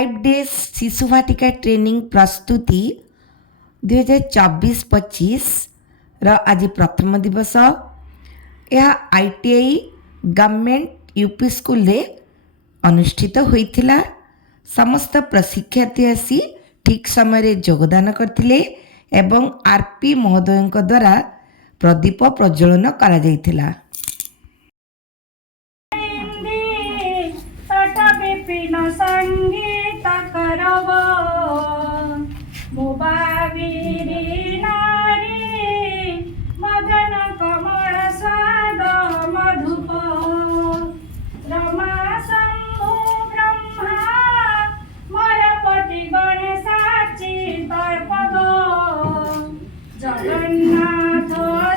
Five days शिशु वाटिका training प्रस्तुति 2024-25 आज प्रथम दिवस। यह ITI गवर्नमेंट यूपी स्कूल रे अनुष्ठित होइथिला। समस्त प्रशिक्षार्थी आसी ठीक समय योगदान करथिले एवं आरपी महोदय द्वारा प्रदीप प्रज्वलन करा जायथिला। संगीत करव मुबावीरी नारी मदन कमल स्वाद मधुप रमा शंभु ब्रह्मा मरपति गणेशाची तर्पद जगन्नाथ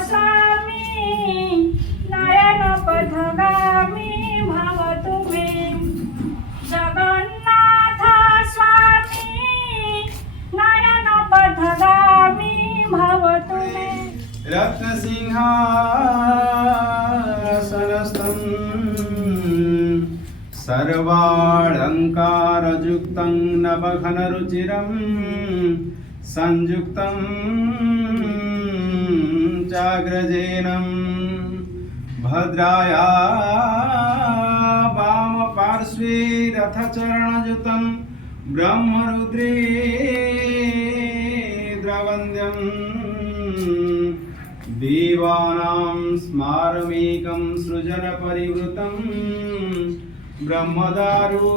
स्वामी नयन पथगामी भव तुमे जगन्नाथ स्वामी नयन पथगामी भवतु मे रत्नसिंहासनस्थं सर्वालङ्कारयुक्तं नवघनरुचिरं संयुक्तं चाग्रजेनं भद्राया पार्श्वे रथचरणयुतं ब्रह्मरुद्रे द्रवन्द्यं देवानां स्मारमेकं सृजनपरिवृतं ब्रह्मदारो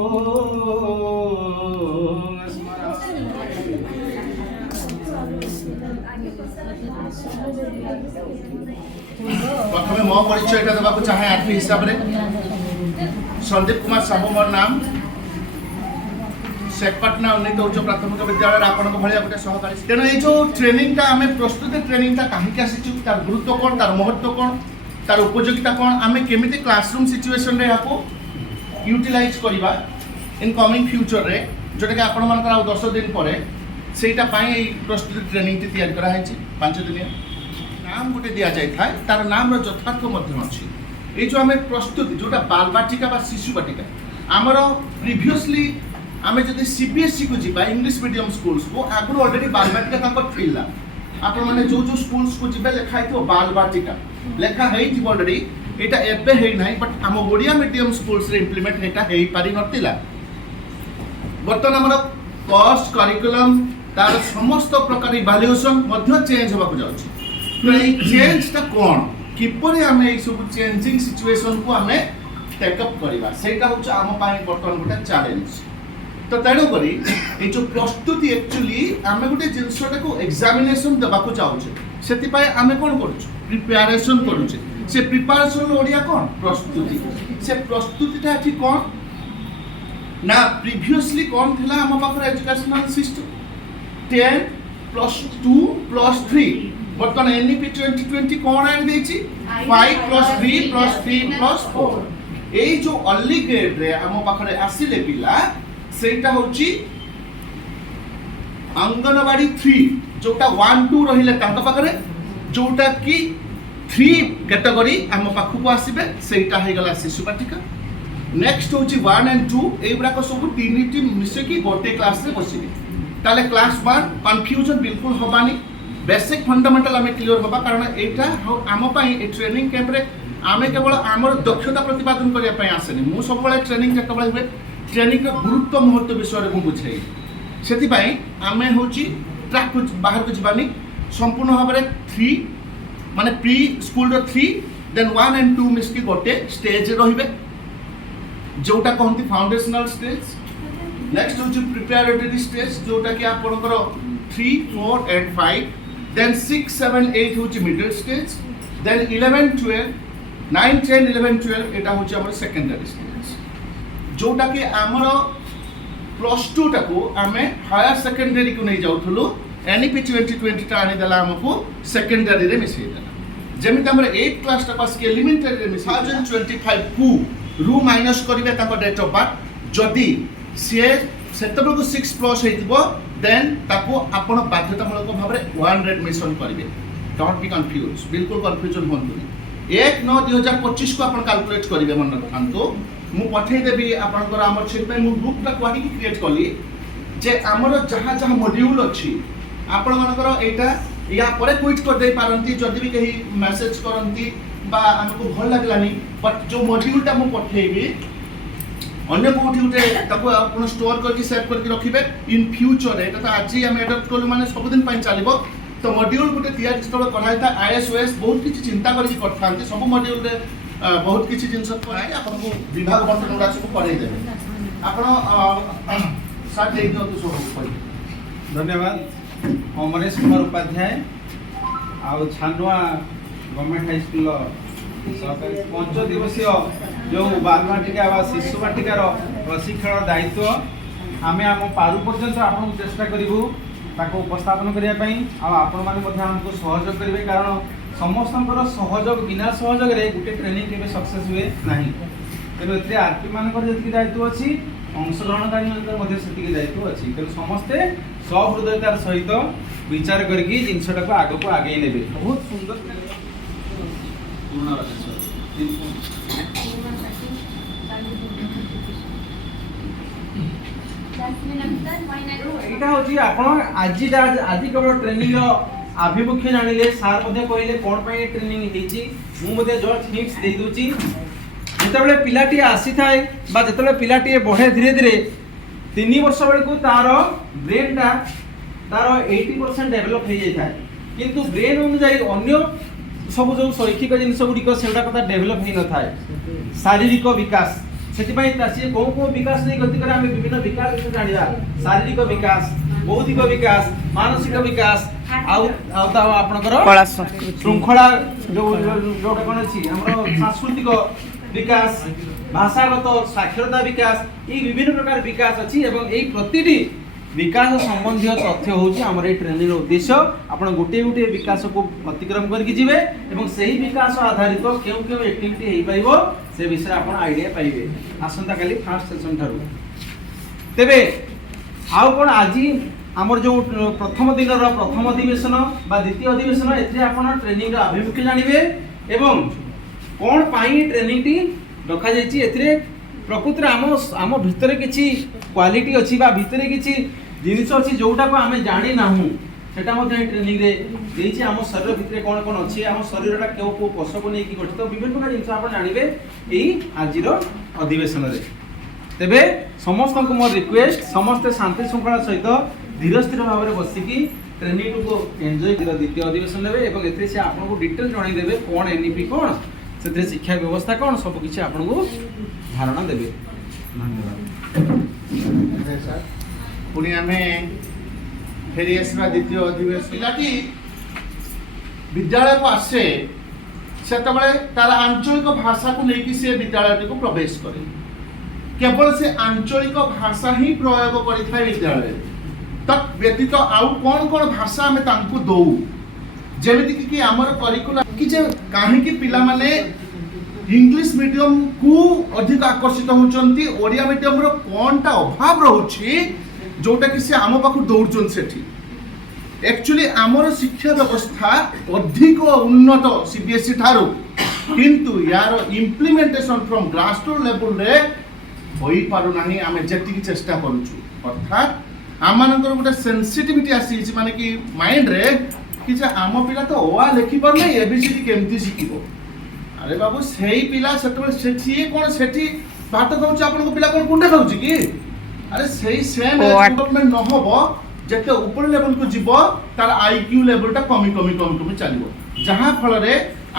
प्रथमे मो परिचय देवाक चाहे आरपी हिसाब से संदीप कुमार साहू मोर नाम शेखपाटना उन्नीत उच्च प्राथमिक विद्यालय आपण भाया गोटे सहकारी। तेणु ये जो ट्रेनिंग आम प्रस्तुति ट्रेनिंग कहीं आसीचु तार गुरुत्व कौन तार महत्व कौन तार उपयोगिता कौन आम केमी क्लासरूम सिचुएसन यूटिलाइज करवा इन कमिंग फ्यूचर रे जोटा कि आपण मान 10 दिन पर सेटा प्रस्तुति ट्रेनिंग टी तैयारी कराई 5 दिन नाम गोटे दि जाए तार नाम यथार्थ अच्छी। ये जो आम प्रस्तुति जोटा बाल बाटिका बा शिशु बाटिका आमर प्रिवियसली आम जब CBSE को जीवा इंग्लिश मीडियम स्कूल्स को आगुरी ऑलरेडी बाल बाटिका थिला आपण मैंने जो जो स्कूल्स को जीवे लिखाई बाल बाटिका लिखाई ऑलरेडी यहाँ एवं है ना बट आम ओडिया मीडियम स्कूल्स रे इम्प्लीमेंट एटा हो पारि नथिला। बर्तमान आमर कोर्स करिकुलम तार समस्त प्रकार इवैल्यूएशन मध्य चेंज होबाक जाउछि। तो ये चेंजटा कौन किपरि आम ये सब चेंजिंग सिचुएशन को आम टेकअप करवा सेटा हूँ आम बर्तमान गोटे चैलेंज। तो तेणुक ये जो प्रस्तुति एक्चुअली आम गोटे जिनसटा को एग्जामिनेशन देवाक चाहूचे से आम कौन कर प्रिपेरेसन करुचे से प्रिपेरेसन ओडिया कौन प्रस्तुति से प्रस्तुतिटा ये कौन ना प्रिवियसली कौन थिला आम पाखरे एजुकेशनल सिस्टम 10 + 2 + 3 बर्तमान NEP 2020 कौन आनी देछि 5 + 3 + 3 + 4 ये जो अर्ली ग्रेड रे आम पाखरे आसिले पिला सेटा होची अंगनवाड़ी 3 जोटा 1 2 रहिले तांका पाखरे जोटा कि 3 कैटेगरी आम पाखु आसीबे सेटा हे गला शिशु बाटिका। नेक्स्ट होची 1 और 2 एबरा को सब तीनटी मिसे की गोटे क्लास रे बसिबे ताले क्लास 1 कंफ्यूजन बिल्कुल होबानी बेसिक फंडामेंटल आम क्लियर होबा कारण एटा आम पई ए ट्रेनिंग कैंप रे आमे केवल आमर दक्षता प्रतिपादन करिया पई आसेनी मु सब बळे ट्रेनिंग जेतबळे हुए ट्रेनिंग का गुरुत्व महत्व विषय में बुझाई से आम हूँ ट्रैक को बाहर को जीवानी संपूर्ण भाव में 3 माने प्री स्कूल 3 देन 1 और 2 मिसकी गोटे स्टेज रे जोटा कहती फाउंडेशनल स्टेज। नेक्स्ट हूँ प्रिपेरेटरी स्टेज जोटा कि आपंकर 3 4 और 5 देन 6 7 8 हूँ मिडिल स्टेज देन 11 12 9 10 11 12 यहाँ हूँ सेकेंडरी स्टेज जोटा कि आमर +2 टाको आम हायर सेकेंडरी को नहीं जाऊँ NEP 2020 आनीदेला आमको सेकेंडरी रे मिसेदेला जमी आम 8 क्लास टाक आसिक एलिमेंटरी रे 2025 को रु माइनस करेंगे डेट ऑफ बर्थ जदि सी से 6+ हो देन ताको आपण बाध्यतामूलक भाव में 100 मिशन करेंगे। डोंट बी कंफ्यूज बिल्कुल कंफ्यूजन हूँ 1/9/2025 को आप कैलकुलेट करेंगे मन रखा ମୁଁ ପଠେଇଦେବି ଆପଣଙ୍କର ଆମର ସେଥିପାଇଁ ମୁଁ ଗ୍ରୁପଟା କୁଆଡ଼ିକି କ୍ରିଏଟ୍ କଲି ଯେ ଆମର ଯାହା ଯାହା ମଡ୍ୟୁଲ୍ ଅଛି ଆପଣମାନଙ୍କର ଏଇଟା ୟା ପରେ ଟ୍ୱିଟ୍ କରିଦେଇ ପାରନ୍ତି ଯଦି ବି କେହି ମେସେଜ୍ କରନ୍ତି বা ଆମକୁ ଭଲ ଲାଗିଲାନି ବଟ୍ ଯେଉଁ ମଡ୍ୟୁଲ୍ଟା ମୁଁ ପଠେଇବି ଅନ୍ୟ କେଉଁଠି ଗୋଟେ ତାକୁ ଆପଣ ଷ୍ଟୋର୍ କରିକି ସେଭ୍ କରିକି ରଖିବେ ଇନ୍ ଫ୍ୟୁଚର୍। ଏଇଟା ତ ଆଜି ଆମେ ଆଡପ୍ଟ କଲୁ ମାନେ ସବୁଦିନ ପାଇଁ ଚାଲିବ। ତ ମଡ୍ୟୁଲ୍ ଗୋଟେ ତିଆରି ଯେତେବେଳେ କରାହେଇଥାଏ ISOS ବହୁତ କିଛି ଚିନ୍ତା କରିକି କରିଥାନ୍ତି। ସବୁ ମଡ୍ୟୁଲ୍ରେ ବହୁତ କିଛି ଜିନିଷ କରାଇ ଆପଣଙ୍କୁ ବିଭାଗ ବଣ୍ଟନ ଗୁଡ଼ା ସବୁ କରେଇ ଦେବେ। ଆପଣ ସାର୍ ଦେଇ ଦିଅନ୍ତୁ ସବୁ କହିବେ। धन्यवाद अमरेश कुमार उपाध्याय आउ छानुआ गवर्नमेंट हाई स्कूल सरकारी 5 दिवसीय जो बाल बाटिका व शिशु बाटिकार प्रशिक्षण दायित्व आम आम पारु पर्यंत आपको चेष्टा करूँ ताको उपस्थापन करने आपण मैंने सहयोग करेंगे कारण समस्त सहयोग बिना सहयोग गोटे ट्रेनिंग के सक्सेस हुए ना तेणु ए आरपी मान जी दायित्व अच्छी अंशग्रहणकारी से दायित्व अच्छी तेणु समस्ते सहृदयतार सहित विचार करके जिनटा को आग को आगे ने बहुत सुंदर यहाँ हूँ आप आज केवल ट्रेनिंग आभिमुख्य जानिले सार कहले कौन ट्रेनिंग होती जस्ट हिंट्स दे दूची जिते पिलाटी आसी थाए जिते पिलाटी बढ़े धीरे धीरे 3 वर्ष बेलू तार ब्रेन टा तार 80% डेभलप हो जाए किंतु ब्रेन अनुजाई अन्य सब जो शैक्षिक जिनस गुड़िक से डेभलप हो न थाए शारीरिक विकास से कौ कौ विकास नहीं गति कर विभिन्न विकास जाना शारीरिक विकास बौद्धिक विकास मानसिक विकास आपणकर श्रृंखला जो कौन अच्छी सांस्कृतिक विकास भाषागत साक्षरता विकास ये विभिन्न प्रकार विकास अच्छी एवं यही प्रतिटी विकास संबंधी तथ्य होची हमर ए ट्रेनिंग उद्देश्य आपण गोटे गोटे विकास को अतिक्रम करके जिवे एवं सही विकास आधारित केउ केउ एक्टिविटी हेई पाइबो से विषय आपण आईडिया पाइबे आसंता काली फर्स्ट सेशन थारु तेबे आउ कोन आजी हमर जो प्रथम दिन प्रथम अधिवेशन बा द्वितीय अधिवेशन एथे आपण ट्रेनिंग रा अभिमुख्य जानिबे एवं कौन पाई ट्रेनिंग टी रखा जाइए एथिरे प्रकृति आम भितर किसी क्वालिटी अच्छी बा भितर किसी जिनिस अच्छी जोटा को आम जानी ना सेटा ट्रेनिंग रे देइछि आम शरीर भितर कौन कौन अच्छी आम शरीरटा केउ को कोष को लेकिन गठित विभिन्न प्रकार जिन आप जानवे यही आज अधिवेशन रे तेबे समस्त को मोर रिक्वेस्ट समस्ते शांति श्रृंखला सहित धीर स्थिर भाव में बसिकी ट्रेनिंग को एंजॉय द्वितीय अधिवेशन लेवे एवं एथे से आपको डिटेल जणाई देबे कौन एनईपी कौन से शिक्षा व्यवस्था कौन सब किसी आपको धारणा देवे। धन्यवाद पुणी आम फेरी आसवा द्वितीय अधिवेशन पिलाटी विद्यालय को आसे से तार आंचलिक भाषा को लेकिन से विद्यालय को प्रवेश करे केवल से आंचलिक भाषा ही प्रयोग करें विद्यालय तक व्यतीत आउ कौन कौन भाषा आम तांकु दौ जेमिति कि आमर करिकुलम कि जे काहे कि पिला माने इंग्लिश मीडियम को अधिक आकर्षित होचंती ओडिया मीडियम रो कोनटा अभाव रहउछि जोटा कि से आम पाखु दौड़चन सेठी एक्चुअली आमर शिक्षा व्यवस्था अधिक उन्नत सीबीएसई ठारो किंतु यार इम्प्लीमेंटेशन फ्रॉम ग्रासरूट लेवल रे होई पारु नाही आमे जेतिकी चेष्टा करूछु अर्थात आमानकर गोटे सेंसिटिविटी आसी माने कि माइंड रे कि जे आम पिला तो ओआ लिखि पार नै एबीसीडी केमती शिखिबो अरे बाबू सेही पिला सेतबे सेठी कोन सेठी भात खाउछ आपन पिला कोन कुंडे खाउछ कि अरे सेही सेम डेवलपमेंट न होबो जेते ऊपर लेवल को जीवो तार आईक्यू लेवलटा कमी चलिबो जहां फल रे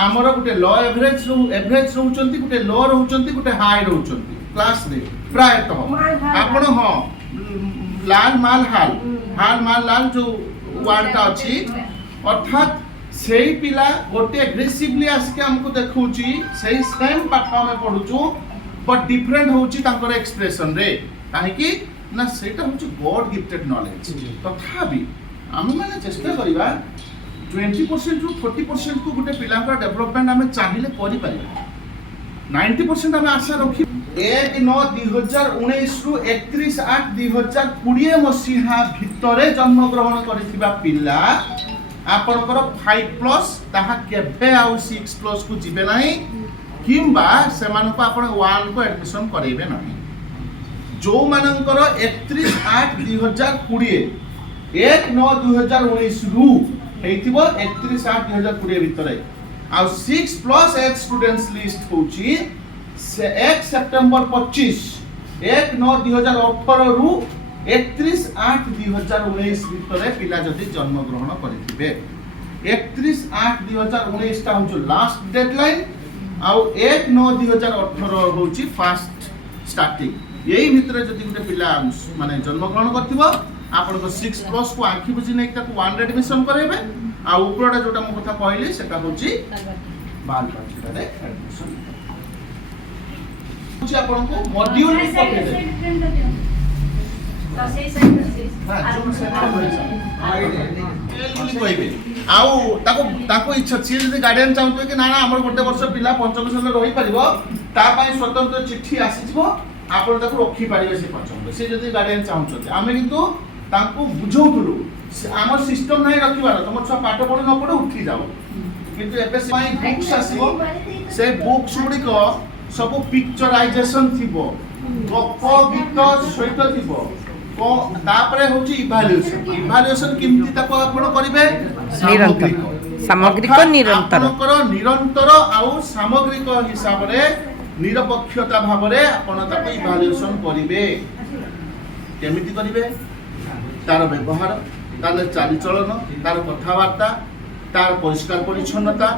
आमर गोटे लो एवरेज रहउचंती गोटे लो रहउचंती गोटे हाई रहउचंती क्लास रे प्रायतः आपन हां लाल माल हाल जो वार्डटा अछि अर्थात सेही पिला गोटे एग्रेसिवली आसिके हमको देखौची सेही सेम पाठ में पढुचू बट डिफरेंट होची तांकर एक्सप्रेशन रे काहे कि ना सेटा होची गॉड गिफ्टेड नॉलेज तथापि आम माने चेष्टा करिबा 20% रु 40% को गोटे पिला का डेवलपमेंट आमे चाहिले करि परिबा 90% आमे आशा रखी 1/9/2019 रु 31/8/2020 मसीहा भितरे जन्म ग्रहण करथिबा पिला आपनकर 5+ ताहा केभे आउ 6+ को जिबे नाही किंबा सेमाननको आपण 1 को एडमिशन करेबे नाही जो मानकर 31/8/2020 1/9/2019 रु हेतिबो 31/8/2020 भितरे आ 6+8 स्टूडेंट्स लिस्ट होची 1 सेप्टेम्बर 25 1/9/2018 रु 31/8/2019 भितरे पिला जदि जन्म ग्रहण करिथिबे 31/8/2019 टा होची लास्ट डेडलाइन आउ 1/9/2018 होची फास्ट स्टार्टिंग यही भितरे जदि गुटे पिला माने जन्म ग्रहण करथिबो आपण को 6+ को आंखी बुझी नै ताको 1 एडमिशन करेबे आ उपरडा जोटा म कथा कहली सेटा होची बाल पाछटा रे एडमिशन होची आपण को मॉड्यूल पके दे ताको इच्छा सी जदि गार्डियन चाहतो कि ना ना हमर गोटे वर्ष पिला पंचम श्रेणी रही परिबो ता पई स्वतंत्र चिट्ठी आसीजबो आपण ताको रखी पारिबे से पंचम से जदि गार्डियन चाहउछथि आमे किंतु ताको बुझौथुलु हमर सिस्टम नै रखिबार तुम छ पाठ पढ न पढ उठी जाओ किंतु एबे से बुक्स आसीबो से बुक्स गुडी को सब पिक्चराइजेशन थिबो गप गीत सहित थिबो को तापरे होची इवैल्यूएशन किमती ताको आपण करिवे सामग्रिक निरंतर निरंतर आउ सामग्रिक हिसाब रे निरपेक्षता भाव रे आपण ताको इवैल्यूएशन करिवे केमिति करिवे तार व्यवहार तार चालीचलन तार कथावार्ता तार परिष्कार परिच्छन्नता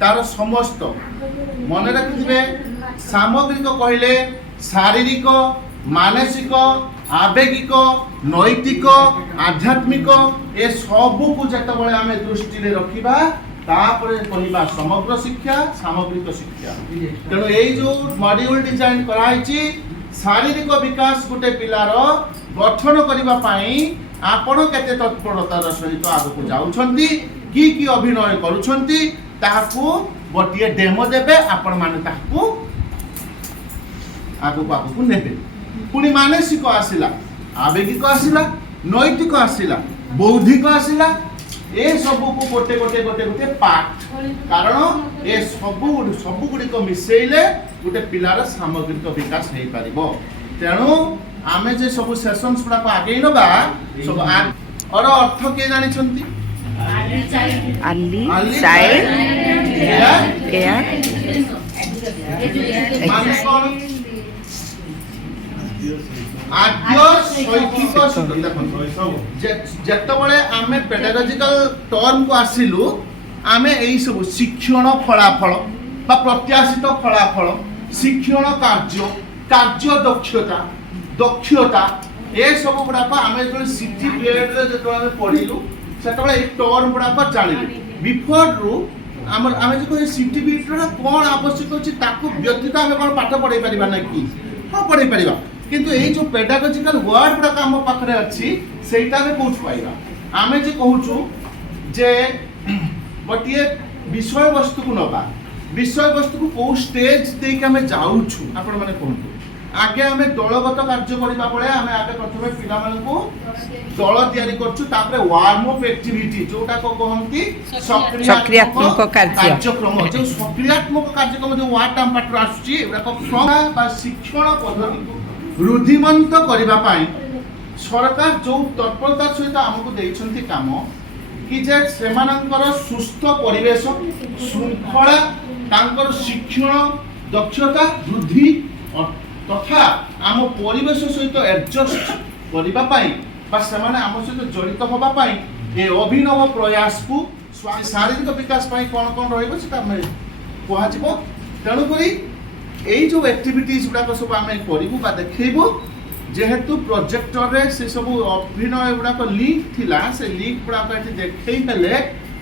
तार समस्त मन रखिथिबे सामग्रिक कहले शारीरिक मानसिक आवेगिक नैतिक आध्यात्मिक ए सबू को जतबळे आमे दृष्टि रे रखिबा तापरे कहिबा समग्र शिक्षा सामग्रिक शिक्षा तेणु एई जो मॉड्यूल डिजाइन कराइछि शारीरिक विकास गुटे पिलार गठन करिबा पई आपण केते तत्परतार सहित आगु जाउछंती की अभिनय करूछंती ताहाकू गोटिए डेमो देबे आपण माने ताहाकू आगु नेबे पुणी मानसिक आसिला आवेगिक आसिला नैतिक आसिला बौद्धिक आसिला ए सबु को गोटे गोटे गोटे गोटे पार्ट कारण ए सबु गुडी को मिसेइले गोटे पिलार सामग्रिक विकास हेई पारिबो तेणु आमे जे सब सेशंस पुरा को आगे नबा सब और अर्थ के जानि छंती आली चाइल्ड केयर माने कोन आद्य शैक्षिक जेतबळे आमे पेडागॉजिकल टर्म को आसिलु आमे एई सब शिक्षण फलाफल बा प्रत्याशित फलाफल शिक्षण कार्य दक्षता ए सब गुडा आमे जो सिटी पीरियड रे जेतो आमे पढिलु सेतबळे ए टर्म गुडा पर जानिलु बिफोर रु आमे जे को सिटी पीरियड रे कोन आवश्यक अछि ताको व्यतीत आमे कोन पाठ पढै परिबा नै कि हां पढै परिबा किंतु ए जो पेडागॉजिकल वर्ड गुडा हम पाखरे अछि सेटा में कोच पाइबा आमे जे कहूछु जे गोटिए विषय वस्तु को नबा विषय वस्तु को को स्टेज दे के हमें जाउछु आपण माने कहूछु आगे हमें दलगत कार्य करबा पळे हमें आगे प्रथमे पिला माने को दल तयारी करछु तापरे वार्म अप एक्टिविटी जोटा को कहंती सक्रियात्मक कार्यक्रम जो सक्रियात्मक कार्यक्रम जो वार्ड टाइम पात्र आछी एबा को फ्रॉम बा शिक्षण पद्धति रुधिमंत करबा पाई सरकार जो तत्परता सहित हमको देइछंती काम कि जे सेमानंकर सुस्थ परिवेश शृंखला तांकर शिक्षण दक्षता वृद्धि तथा आम परिवेश सहित एडजस्ट करबा पाई बा सेमाने आम सहित जड़ित होबा पाई ए अभिनव प्रयास को शारीरिक विकास पाई कोन रहइबो सेटा हम कहजिबो तेणु करी एई जो एक्टिविटीज गुडा सब आम करूँ बा देखो जेहेतु प्रोजेक्टर रे से सब अभिनय गुड़ाक लिंक थिला से लिंक गुड़ाक देखले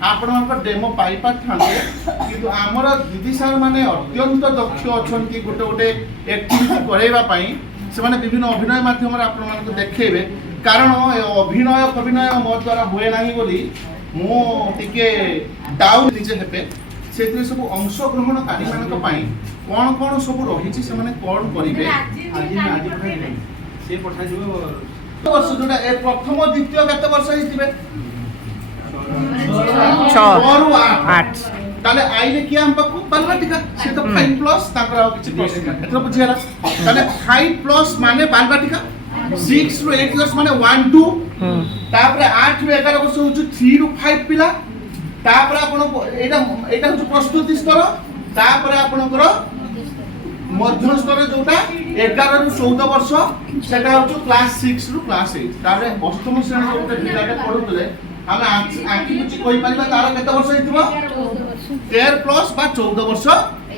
आपण डेमो पाई पारथांते किंतु आमर दीदी सार माने अत्यंत दक्ष अछंती गोटे गोटे एक्टिविटी करैबा पई से माने विभिन्न अभिनय माध्यम रे आपण मानको देखेबे कारण अभिनय मो द्वारा होए नाही बोली मो टिके डाउन निजे हेबे सेतिर सब अंशग्रहणकारी मानक पई कोन कोन सब रहिछि से माने कोन करिवे आज से पठा दिबो वर्ष जोटा ए प्रथम द्वितीय कते वर्ष हिथिबे 6 8 তাহলে আইলে কি আম পাকু বালবাটিকা সে তো 5 প্লাস তাকর আর কিছু প্রশ্ন এত বুঝিলা তাহলে 5 প্লাস মানে বালবাটিকা 6 ରୁ 8 ইয়ার্স মানে 1 2 তারপরে 8 ରୁ 11 ବର୍ଷ হচ্ছে 3 ରୁ 5 পিলা তারপরে আপন এটা হচ্ছে প্রস্তুতি স্তর তারপরে আপনকৰ মধ্য স্তর যেটা 11 ରୁ 14 ବର୍ଷ সেটা হচ্ছে ক্লাস 6 ରୁ ক্লাস 8 তারপরে অষ্টম শ্রেণী যেটা পিলাটা পড়ুতলে ଆମେ ଆଙ୍କି କିଛି କହିପାରିବା ତାର କେତେ ବର୍ଷ ହେଇଥିବ 13 ପ୍ଲସ୍ ବା 14 ବର୍ଷ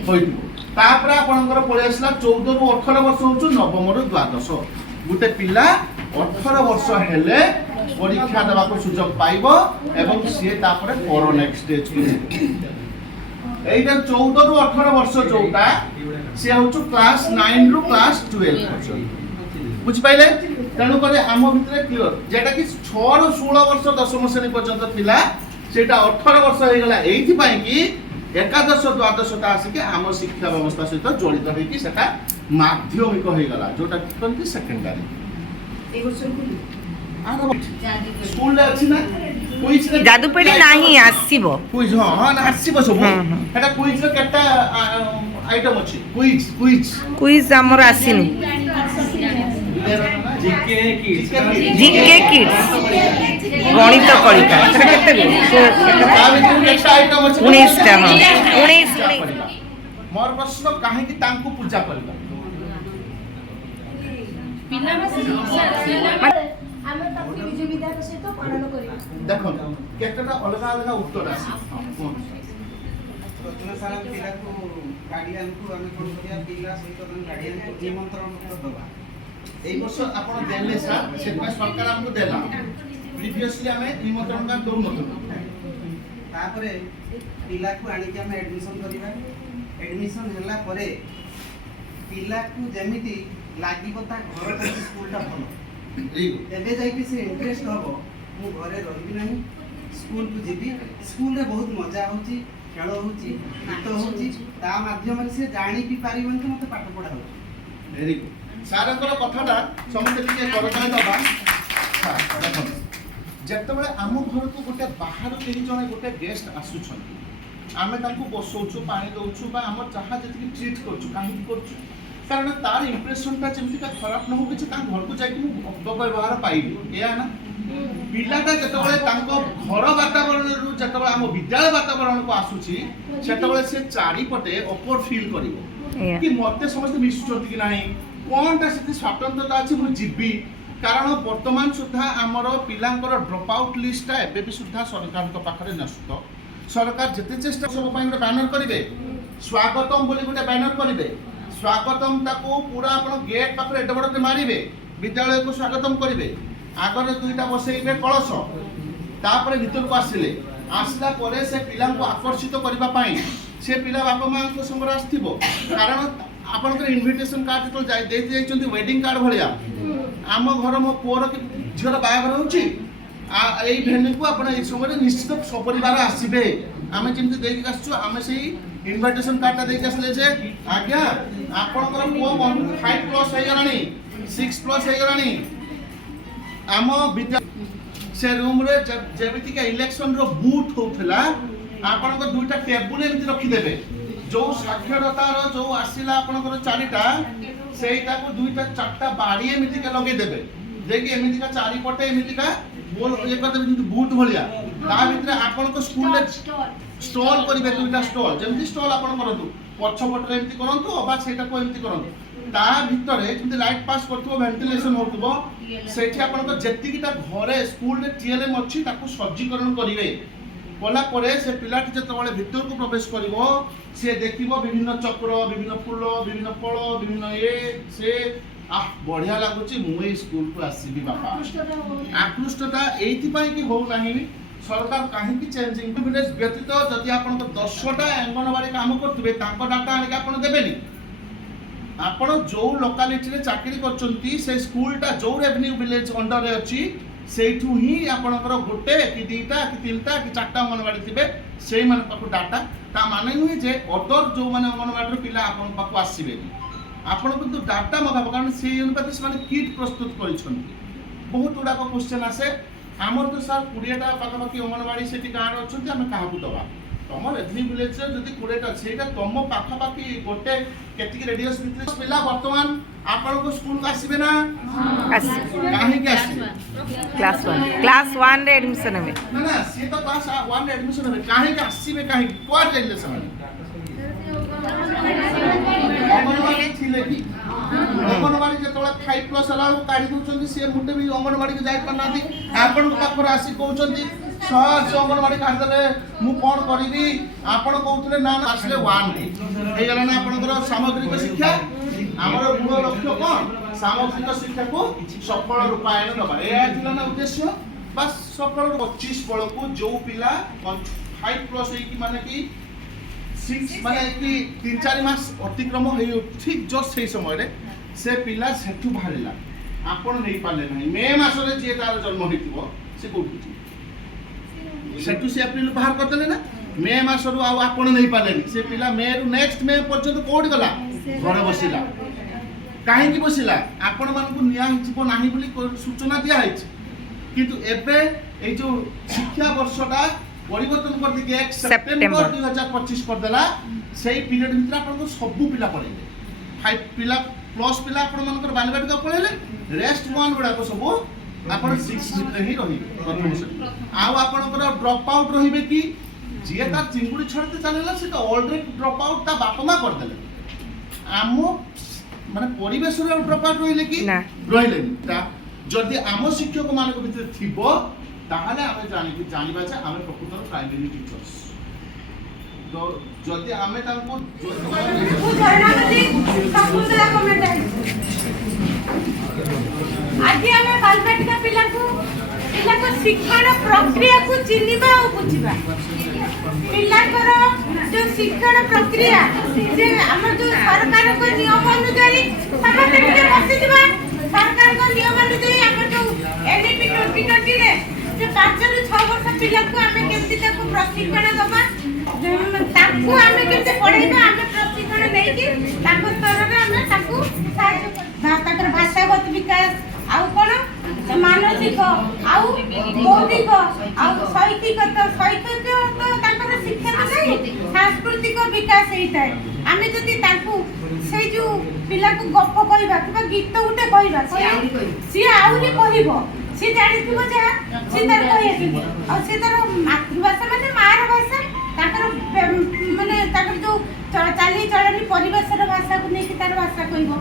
ହୋଇଥିବ ତାପରେ ଆପଣଙ୍କର ପଳେଇ ଆସିଲା 14 ରୁ 18 ବର୍ଷ ହଉଛି ନବମରୁ ଦ୍ୱାଦଶ ଗୋଟେ ପିଲା 18 ବର୍ଷ ହେଲେ ପରୀକ୍ଷା ଦେବାକୁ ସୁଯୋଗ ପାଇବ ଏବଂ ସିଏ ତାପରେ ପର ନେକ୍ସଟ ଷ୍ଟେଜକୁ ଯିବ এইটা 14 ରୁ 18 ବର୍ଷ ଯୋଉଟା ସେ ହଉଛି କ୍ଲାସ 9 ରୁ କ୍ଲାସ 12 ପର୍ଯ୍ୟନ୍ତ বুঝিপাইলে তেণু করে আম ভিতরে ক্লিয়র যেটা কি 6 ରୁ 16 ବର୍ଷ দশম শ্রেণী পর্যন্ত ଥିଲା সেটা 18 ବର୍ଷ ହେଇগলা এইথিপাই কি একাদশ দ্বাদশটা আসিকি আম শিক্ষা ব্যবস্থা সহিত জড়িত হইকি সেটা মাধ্যমিক হইগলা যেটা কি কন্তি সেকেন্ডারি এই বছর খুলি আর স্কুলে আছে না কুইজ যাদুপেড়ি নাহি আসিব কুইজ হ্যাঁ আসিব সব এটা কুইজ র কেটা আইটেম আছে কুইজ কুইজ কুইজ আমার আসিনি জিকে কিডস জিকে কিডস গণিত কলিকা সেটা কেতে একটা আইটেম আছে 19 টা হ্যাঁ 19 মোর প্রশ্ন কাহিকি তাঙ্কু পূজা করিবা ଆମେ ତାକୁ ନିଜ ବିଦ୍ୟାର ସହିତ ପାଳନ କରିବା দেখো কেতটা অলগা অলগা উত্তর আছে ପ୍ରଥମେ ସାରା ପିଲାକୁ ଗାର୍ଡିଆନକୁ ଆମେ କ'ଣ କରିବା ପିଲା ସହିତ ଆମେ ଗାର୍ଡିଆନକୁ ନିମନ୍ତ୍ରଣ ପତ୍ର ଦେବା এই বছর ଆପଣ দেলে স্যার সেটা সরকার ଆମକୁ দেলা প্রিভিয়াসলি ଆମେ নিমন্ত্রণ কার্ড দଉ নথুলু ତାପରେ ପିଲାକୁ ଆଣିକି ଆମେ ଆଡମିସନ କରିବା ଆଡମିସନ ହେଲା ପରେ ପିଲାକୁ ଯେମିତି ଲାଗିବ ତା ଘର ପ୍ରତି ସ୍କୁଲଟା ଭଲ ଏବେ ଯାଇକି ସେ ଇଣ୍ଟରେଷ୍ଟ ହବ ମୁଁ ଘରେ ରହିବି ନାହିଁ ସ୍କୁଲକୁ ଯିବି ସ୍କୁଲରେ ବହୁତ ମଜା ହେଉଛି ଖେଳ ହେଉଛି ଗୀତ ହେଉଛି ତା ମାଧ୍ୟମରେ ସେ ଜାଣି ବି ପାରିବନି କି ମୋତେ ପାଠ ପଢ଼ା ହେଉଛି ভেরি গুড স্যারଙ୍କର কথাটা ସମସ୍ତେ ଟିକେ କରତାଳି ଦବା ଦେଖନ୍ତୁ ଯେତେବେଳେ ଆମ ଘରକୁ ଗୋଟେ ବାହାରୁ କେହି ଜଣେ ଗୋଟେ ଗେଷ୍ଟ ଆସୁଛନ୍ତି ଆମେ ତାଙ୍କୁ ବସଉଛୁ ପାଣି ଦଉଛୁ ବା ଆମର ଯାହା ଯେତିକି ଟ୍ରିଟ୍ କରୁଛୁ କାହିଁକି କରୁଛୁ କାରଣ ତାର ଇମ୍ପ୍ରେସନଟା ଯେମିତିକା ଖରାପ ନ ହଉ କିଛି ତାଙ୍କ ଘରକୁ ଯାଇକି ମୁଁ ଅପବ୍ୟବହାର ପାଇବି ଏଇଆ ନା ପିଲାଟା ଯେତେବେଳେ ତାଙ୍କ ଘର ବାତାବରଣରୁ ଯେତେବେଳେ ଆମ ବିଦ୍ୟାଳୟ ବାତାବରଣକୁ ଆସୁଛି ସେତେବେଳେ ସେ ଚାରିପଟେ ଅପର ଫିଲ୍ କରିବ କି ମତେ ସମସ୍ତେ ମିଶୁଛନ୍ତି କି ନାହିଁ କଣଟା ସେଠି ସ୍ୱାତନ୍ତ୍ରତା ଅଛି ମୁଁ ଯିବି କାରଣ ବର୍ତ୍ତମାନ ସୁଦ୍ଧା ଆମର ପିଲାଙ୍କର ଡ୍ରପ୍ ଆଉଟ୍ ଲିଷ୍ଟଟା ଏବେ ବି ସୁଦ୍ଧା ସରକାରଙ୍କ ପାଖରେ ନସୁତ ସରକାର ଯେତେ ଚେଷ୍ଟା ସବୁ ପାଇଁ ଗୋଟେ ବ୍ୟାନର କରିବେ ସ୍ୱାଗତମ ବୋଲି ଗୋଟେ ବ୍ୟାନର କରିବେ ସ୍ୱାଗତମ ତାକୁ ପୁରା ଆପଣ ଗେଟ୍ ପାଖରେ ଏତେ ବଡ଼ଟେ ମାରିବେ ବିଦ୍ୟାଳୟକୁ ସ୍ୱାଗତମ କରିବେ ଆଗରେ ଦୁଇଟା ବସେଇବେ କଳସ ତାପରେ ଭିତରକୁ ଆସିଲା ପରେ ସେ ପିଲାଙ୍କୁ ଆକର୍ଷିତ କରିବା ପାଇଁ ସେ ପିଲା ବାପା ମାଆଙ୍କ ସାଙ୍ଗରେ ଆସିଥିବ କାରଣ ଆପଣଙ୍କର ଇନଭିଟେସନ କାର୍ଡ ଯେତେବେଳେ ଦେଇ ଯାଇଛନ୍ତି ୱେଡିଂ କାର୍ଡ ଭଳିଆ ଆମ ଘର ମୋ ପୁଅର କି ଝିଅର ବାହାଘର ହେଉଛି ଏଇ ଭେନ୍ୟୁକୁ ଆପଣ ଏଇ ସମୟରେ ନିଶ୍ଚିତ ସପରିବାର ଆସିବେ ଆମେ ଯେମିତି ଦେଇକି ଆସିଛୁ ଆମେ ସେଇ ଇନଭିଟେସନ କାର୍ଡଟା ଦେଇକି ଆସିଲେ ଯେ ଆଜ୍ଞା ଆପଣଙ୍କର ପୁଅ 5 ପ୍ଲସ୍ ହେଇଗଲାଣି 6 ପ୍ଲସ୍ ହେଇଗଲାଣି ଆମ ବିଦ୍ୟା ସେ ରୁମ୍ରେ ଯେମିତିକା ଇଲେକ୍ସନର ବୁଥ୍ ହେଉଥିଲା ଆପଣଙ୍କ ଦୁଇଟା ଟେବୁଲ ଏମିତି ରଖିଦେବେ ଯୋଉ ସାକ୍ଷରତାର ଯୋଉ ଆସିଲା ଆପଣଙ୍କର ଚାରିଟା ସେଇଟାକୁ ଦୁଇଟା ଚାରିଟା ବାଡ଼ି ଏମିତିକା ଲଗେଇଦେବେ ଦେଇକି ଏମିତିକା ଚାରିପଟେ ଏମିତିକା ଗୋଲ ଇଏ କରିଦେବେ ଯେମିତି ବୁଥ୍ ଭଳିଆ ତା ଭିତରେ ଆପଣଙ୍କ ସ୍କୁଲରେ ଷ୍ଟଲ୍ କରିବେ ଦୁଇଟା ଷ୍ଟଲ୍ ଯେମିତି ଷ୍ଟଲ୍ ଆପଣ କରନ୍ତୁ ପଛପଟରେ ଏମିତି କରନ୍ତୁ ଅବା ସେଇଟାକୁ ଏମିତି କରନ୍ତୁ ତା ଭିତରେ ଯେମିତି ଲାଇଟ୍ ପାସ୍ କରୁଥିବ ଭେଣ୍ଟିଲେସନ୍ ହେଉଥିବ ସେଇଠି ଆପଣଙ୍କ ଯେତିକିଟା ଘରେ ସ୍କୁଲରେ ଟିଏଲ୍ଏମ୍ ଅଛି ତାକୁ ସଜ୍ଜୀକରଣ କରିବେ କଲା ପରେ ସେ ପିଲାଟି ଯେତେବେଳେ ଭିତରକୁ ପ୍ରବେଶ କରିବ ସେ ଦେଖିବ ବିଭିନ୍ନ ଚକ୍ର ବିଭିନ୍ନ ଫୁଲ ବିଭିନ୍ନ ଫଳ ବିଭିନ୍ନ ସେ ବଢ଼ିଆ ଲାଗୁଛି ମୁଁ ଏଇ ସ୍କୁଲକୁ ଆସିବି ବାପା ଆକୃଷ୍ଟତା ଏଇଥିପାଇଁ କି ହଉନାହିଁ ସରକାର କାହିଁକି ଚେଞ୍ଜିଂ ଭିଲେଜ ବ୍ୟତୀତ ଯଦି ଆପଣଙ୍କ 10ଟା ଅଙ୍ଗନବାଡ଼ି କାମ କରୁଥିବେ ତାଙ୍କ ଡାଟା ଆଣିକି ଆପଣ ଦେବେନି ଆପଣ ଯୋଉ ଲୋକାଲିଟିରେ ଚାକିରି କରୁଛନ୍ତି ସେ ସ୍କୁଲଟା ଯୋଉ ରେଭିନ୍ୟୁ ଭିଲେଜ ଅଣ୍ଡରରେ ଅଛି ସେଇଠୁ ହିଁ ଆପଣଙ୍କର ଗୋଟେ କି ଦୁଇଟା କି ତିନିଟା କି ଚାରିଟା ଅଙ୍ଗନବାଡ଼ି ଥିବେ ସେଇମାନଙ୍କ ପାଖକୁ ଡାଟା ତା ମାନେ ନୁହେଁ ଯେ ଅଦର ଯୋଉମାନେ ଅଙ୍ଗନବାଡ଼ିର ପିଲା ଆପଣଙ୍କ ପାଖକୁ ଆସିବେନି ଆପଣ କିନ୍ତୁ ଡାଟା ମଗାବ କାରଣ ସେଇ ଅନୁପାତେ ସେମାନେ କିଟ୍ ପ୍ରସ୍ତୁତ କରିଛନ୍ତି ବହୁତ ଗୁଡ଼ାକ କ୍ୱେଶ୍ଚନ୍ ଆସେ ଆମର ତ ସାର୍ 20ଟା ପାଖାପାଖି ଅଙ୍ଗନବାଡ଼ି ସେଠି ଗାଁରେ ଅଛନ୍ତି ଆମେ କାହାକୁ ଦେବା ତ तुम रेवन्यू विलेज जदि 20टा अछि एटा तुम पाखापाखि गोटे केतिक रेडियस भितर पिला वर्तमान आपण को स्कूल को आसीबे ना काहे के आसीबे क्लास 1 रे एडमिशन हेबे ना ना से तो क्लास 1 रे एडमिशन हेबे काहे के आसीबे काहे कोर जाइले समय अंगनवाड़ी थिले कि अंगनवाड़ी जेतोला 5+ हला काढी दउचंदी से मुटे भी अंगनवाड़ी के जाय पनादी आपण को पाखर आसी कहउचंदी सर अंगनवाड़ी काढ देले मु कोन करिबी आपण कहउतले ना आसले 1 हे गला ना आपनकर सामग्रिक शिक्षा हमर मूल लक्ष्य कोन सामग्रिक शिक्षा को सफल रूपायन दबा ए थिला ना उद्देश्य बस सफल 25 बळ को जो पिला 5+ हे कि माने कि 6 माने कि 3-4 मास अतिक्रम हे ठीक जस्ट সেই সময় रे से पिला सेठू बाहरिला आपण नहीं पाले नहीं मे मास रे जे तार जन्म होइतिबो से कोठी सेठू से अप्रैल बाहर कर देले ना मे मास रु आपण नहीं पाले से पिला मे रु नेक्स्ट मे पर्यंत कोड गला घरे बसिला काहे की बसिला आपण मान को निया हिचबो नाही बोली सूचना दिया हैछ किंतु एबे ए जो शिक्षा वर्षटा परिवर्तन कर दिके 1 सेप्टेम्बर 2025 कर देला सेही पीरियड भितर आपण को सब पिला पढेले 5 पिला प्लस पिला आपण मानकर बालबाटी का पढेले रेस्ट 1 गुडा को सब आपण 6 भितर ही रही प्रथम से आ आपनकर ड्रॉप आउट रहिबे कि जे ता चिंगुडी छडते चलेला से तो ऑलरेडी ड्रॉप आउट ता बापमा कर देले आम माने परिवेश रे ड्रॉप आउट रहिले कि रहिले ता जदि आम शिक्षक मानक भितर थिबो ताहले आमे जानिबा जे आमे प्रकृतर प्राइमरी टीचर्स तो जदि आमे तांको आज आमे बालबाटिका पिला को शिक्षण प्रक्रिया को चिन्हिबा और बुझिबा पिलाकर जो शिक्षण प्रक्रिया जे हमर जो सरकार को नियम अनुसार समस्त के बसि दिबा सरकार को नियम अनुसार हमर जो एनईपी 2020 रे जे 5 ରୁ 6 वर्ष पिला को आमे केमति ताको प्रशिक्षण दबा ताको आमे केमति पढाइबा आमे प्रशिक्षण नै कि ताको स्तर रे आमे ताको ताकर भाषागत विकास आउ कोन मानसिक आउ बौद्धिक आउ शैक्षिक तो ताकर शिक्षा नै सांस्कृतिक विकास हेइताय आमे जति ताको से जो पिला को गप कहिबा कि गीत उठे कहिबा सी आउरी कहिबो सी जानि थिबो जे सी तार कहिबो आ सी तार मातृभाषा माने मार भाषा ताकर माने ताकर जो चाली चलनी परिवेश रो भाषा को नै कि तार भाषा कहिबो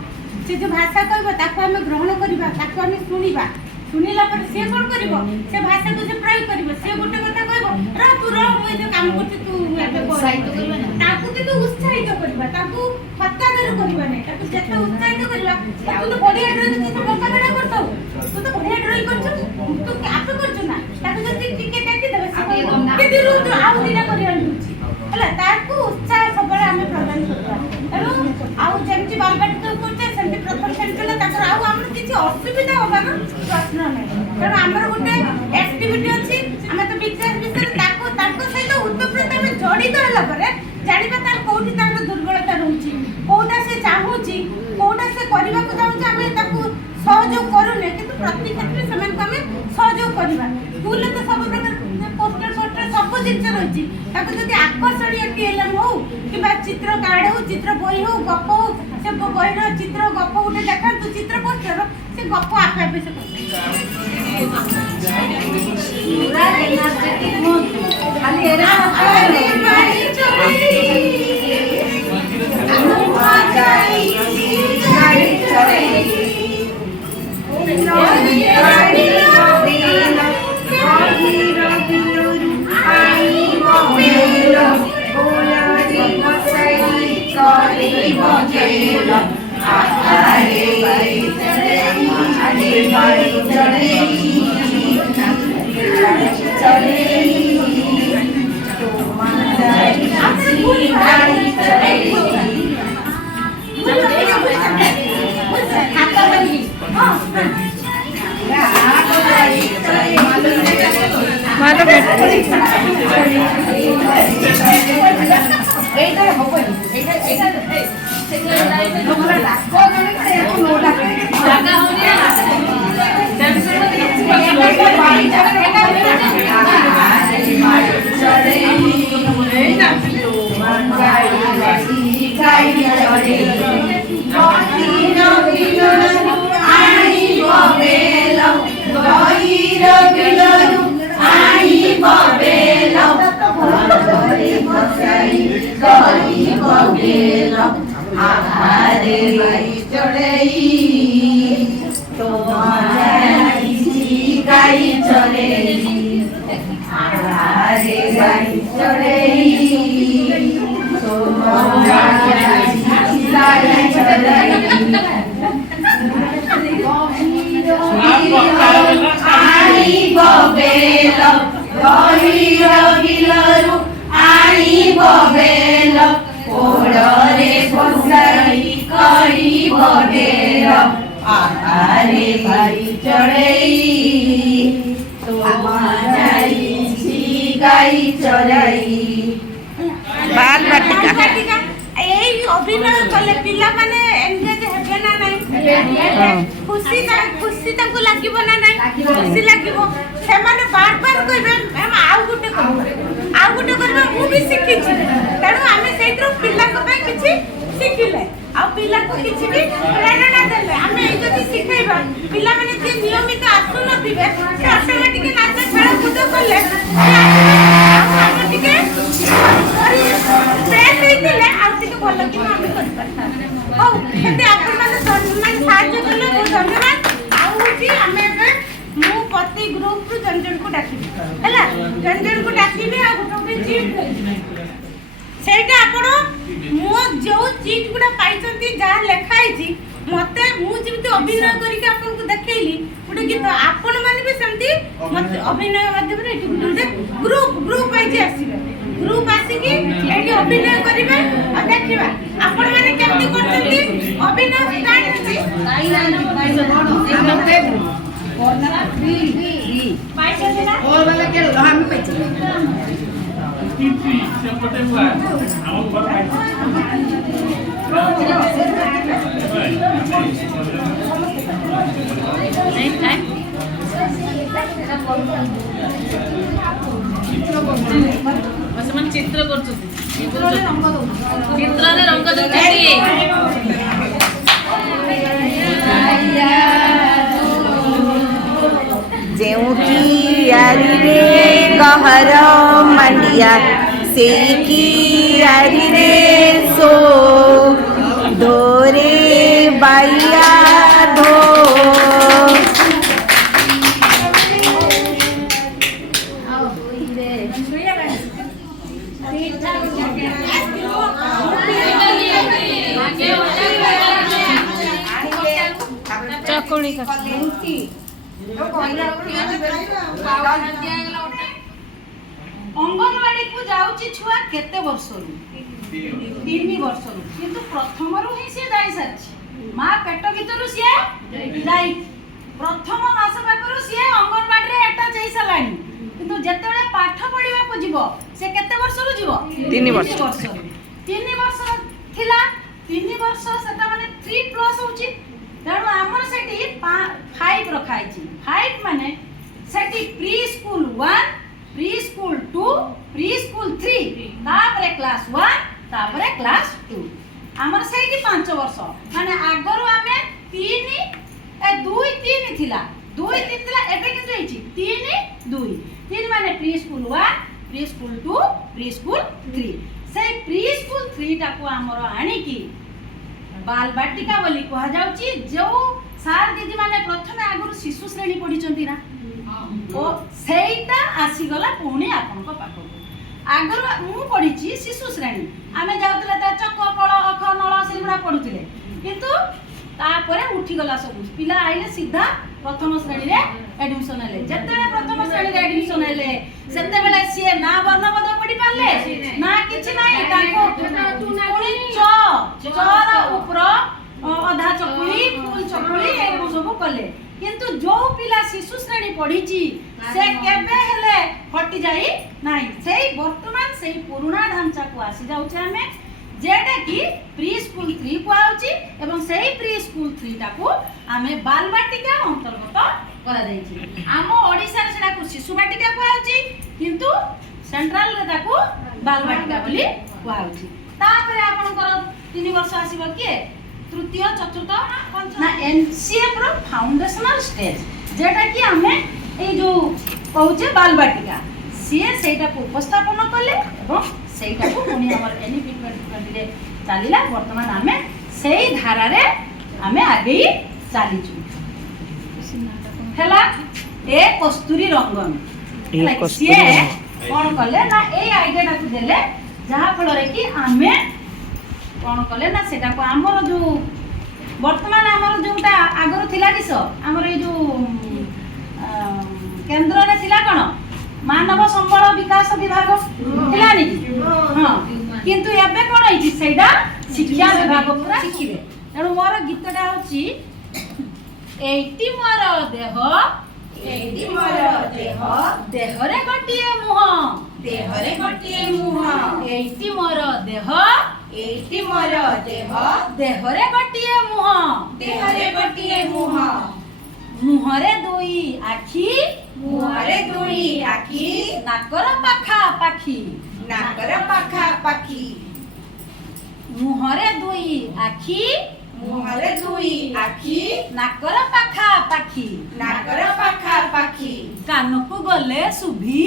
से जो भाषा कहिबो ताको हम ग्रहण करिबा ताको हम सुनिबा सुनिला पर से कोन करिबो से भाषा को से प्रयोग करिबो से गोटे कथा कहिबो रा तू रो ओइ जो काम करती तू एबे उत्साहित करिबा ना ताको तू उत्साहित करिबा ताको हत्यादर करिबा नै ताको जेते उत्साहित करिबा तू तो बढ़िया ड्राइंग तू बका बड़ा करतो तू तो बढ़िया ड्राइंग करछु तू आपे करछु ना ताको जति टिके टाकी देबे के दिरु तू आउ दिना करि आनुछि हला ताको उत्साह सबले हमें प्रदान करबा एरो आउ जेमति बालबाटिका करते सेमति प्रथम सेंटर ताकर आउ हमर किछि असुविधा होबार प्रश्न नै कारण हमर गुटे एक्टिविटी अछि हमें तो विकास विषय ताको सहित उत्तप्रत में जड़ित होला परे जानिबा तार कोठी तार दुर्बलता रहउछि कोठा से चाहूछि कोठा से करबा को चाहूछि हमें ताको सहयोग करूने किंतु प्रति क्षेत्र समान को हमें सहयोग करबा स्कूल तो सब प्रकार पोस्टर सब जिनिस रहिछि ताको जदि आकर्षणीय टीएलएम हो किबा चित्र कार्ड हो चित्र बही हो गप हो से बहीर चित्र गप उठे देखा तू चित्र पोस्टर से गप आपे आपे से पूरा एनर्जेटिक हो खाली एरा अरे मारी चोरी अनुमा जाई गाड़ी चढ़े बाल बाटिका ବାଟିକା ଏଇ ଅଭିନୟ କଲେ ପିଲାମାନେ ଏନଗେଜ ହେବେ ନା ନାହିଁ ଖୁସି ତାଙ୍କୁ ଲାଗିବ ନା ନାହିଁ ଖୁସି ଲାଗିବ ସେମାନେ ବାର ବାର କହିବେ ମ୍ୟାମ୍ ଆଉ ଗୋଟେ କରିବା ମୁଁ ବି ଶିଖିଛି ତେଣୁ ଆମେ ସେଇଥିରୁ ପିଲାଙ୍କ ପାଇଁ କିଛି ଶିଖିଲେ ଆଉ ପିଲାଙ୍କୁ କିଛି ବି ପ୍ରେରଣା ଦେଲେ ଆମେ ଏଇ ଯଦି ଶିଖେଇବା ପିଲାମାନେ ଯିଏ ନିୟମିତ ଆସୁନଥିବେ ସେ ଅଟୋମେଟିକ ନାଚ ଖେଳ କୁଦ କଲେ ଆମେ ଟିକେ ହେଇଥିଲେ ଆଉ ଟିକେ ଭଲ କିନ୍ତୁ ଆମେ କରିପାରିଥାନ୍ତେ ହଉ ଏତେ ଆପଣମାନେ ସାହାଯ୍ୟ କଲେ ବହୁତ ଧନ୍ୟବାଦ ଆଉ ହଉଛି ଆମେ ଏବେ ମୁଁ ପ୍ରତି ଗ୍ରୁପରୁ ଜଣ ଜଣକୁ ଡାକିବି ହେଲା ଜଣ ଜଣକୁ ଡାକିବି ଆଉ ଗୋଟେ ଚିଟ୍ ସେଇଟା ଆପଣ ମୋ ଯେଉଁ ଚିଟ୍ ଗୁଡ଼ା ପାଇଛନ୍ତି ଯାହା ଲେଖା ହେଇଛି ମତେ ମୁଁ ଯେମିତି ଅଭିନୟ କରିକି ଆପଣଙ୍କୁ ଦେଖେଇଲି ଗୋଟେ ଗୀତ ଆପଣମାନେ ବି ସେମିତି ମତେ ଅଭିନୟ ମାଧ୍ୟମରେ ଏଠି ଗୋଟେ ଗ୍ରୁପ ୱାଇଜ୍ ଆସିବେ ଗ୍ରୁପ ଆସିକି ଏଠି ଅଭିନୟ କରିବେ ଆଉ ଦେଖିବା ଆପଣମାନେ କେମିତି କରୁଛନ୍ତି ଅଭିନୟ ଷ୍ଟାର୍ଟ ହେଉଛି ପାଇଛନ୍ତି ନା ସେମାନେ ଚିତ୍ର କରୁଛନ୍ତି ଚିତ୍ରରେ ରଙ୍ଗ ଦଉଛନ୍ତି ଯେଉଁଠି ଆରିରେ ଗହର ମାଣ୍ଡିଆ ସେଇକି ଆରିରେ ସୋ ଧୋରେ ବାଇଆ ଧୋ ଚକୁଳି ଅଙ୍ଗନବାଡିକୁ ଯାଉଛି ଛୁଆ କେତେ ବର୍ଷରୁ 3 ବର୍ଷରୁ କିନ୍ତୁ ପ୍ରଥମରୁ ହିଁ ସିଏ ଯାଇ ସାରିଛି ମା ପେଟ ଭିତରୁ ସିଏ ଯାଇ ପ୍ରଥମ ମାସ ପାଖରୁ ସିଏ ଅଙ୍ଗନବାଡିରେ ଆଟାଚ୍ ହେଇ ସାରିଲାଣି କିନ୍ତୁ ଯେତେବେଳେ ପାଠ ପଢିବାକୁ ଯିବ ସେ କେତେ ବର୍ଷରୁ ଯିବ 3 ବର୍ଷ 3 ବର୍ଷ ଥିଲା 3 ବର୍ଷ ସେଟା ମାନେ 3+ ହେଉଛି ତେଣୁ ଆମର ସେଠି 5 ରଖା ହେଇଛି 5 ମାନେ ସେଠି pre school 1 pre school 2 pre school 3 ତାପରେ କ୍ଲାସ 1 ତାପରେ କ୍ଲାସ 2 ଆମର ସେଇଠି 5 ବର୍ଷ ମାନେ ଆଗରୁ ଆମେ 2-3 ଥିଲା 2-3 ଥିଲା ଏବେ କିନ୍ତୁ ହେଇଛି 3-2 ମାନେ pre school 1 pre school 2 pre school 3 ସେଇ ପ୍ରି ସ୍କୁଲ 3 ଟାକୁ ଆମର ଆଣିକି बाल बाटिका बोली कहा जाउची जो सार दीदी माने प्रथमे आगु शिशु श्रेणी पढिचंती ना ओ सेइटा आसी गला पुणी आपन को पाखो आगर मु पढिची शिशु श्रेणी आमे जाउतले त चक कळ अख नळ सेगुडा पढुतिले किंतु तापरे उठी गला सब पिला आइले सीधा प्रथम श्रेणी रे एडमिशन हेले जत्ते प्रथम श्रेणी रे एडमिशन हेले सेते बेले सिए ना वर्णपद पढि पाले ना किछि नाही ताको पुणी चर ऊपर अधा चकुली फुल चकुली ए सब कले किंतु जो पिला शिशु श्रेणी पढिची से केबे हेले हटि जाई नाही सेई वर्तमान सेई पुराना ढांचा को आसी जाउछे हमें जेटा कि प्री स्कूल 3 को आउची एवं सेई प्री स्कूल 3 टा को हमें बाल बाटिका अंतर्गत करा जाईची आमो ओडिसा रे सेटा को शिशु बाटिका को आउची किंतु सेंट्रल रे ताको बाल बाटिका बोली को आउची तापर आपनकर 3 वर्ष आसीबो के तृतीय चतुर्थ पंचम ना एनसीएफ रो फाउंडेशनल स्टेज जेटा कि हमें ए जो कहूचे बालबाटिका सीए सेटा को उपस्थापन कले एवं सेटा को पुनी हमर एनईपी 2020 रे चलिला वर्तमान हमें सेही धारा रे हमें आगे चली छु हैला ए कस्तूरी रंगन सीए कौन कले ना ए आइडिया को देले जहा फल रे कि हमें कौन कले ना सेटा को हमर जो वर्तमान हमर जोटा आगर थिला किस हमर ए जो केंद्र रे थिला कोन मानव संबल विकास विभाग थिला नि हां किंतु एबे कोन होई सेटा शिक्षा विभाग पूरा शिखिबे तेणु मोर गीतटा होची एटी मोर देह देहरे गोटिए मुह एटी मोर देह देहरे गोटिए मुह मुहरे दुई आखि नाकर पाखा पाखी मुहरे दुई आखि नाकर पाखा पाखी कानकु गले सुभी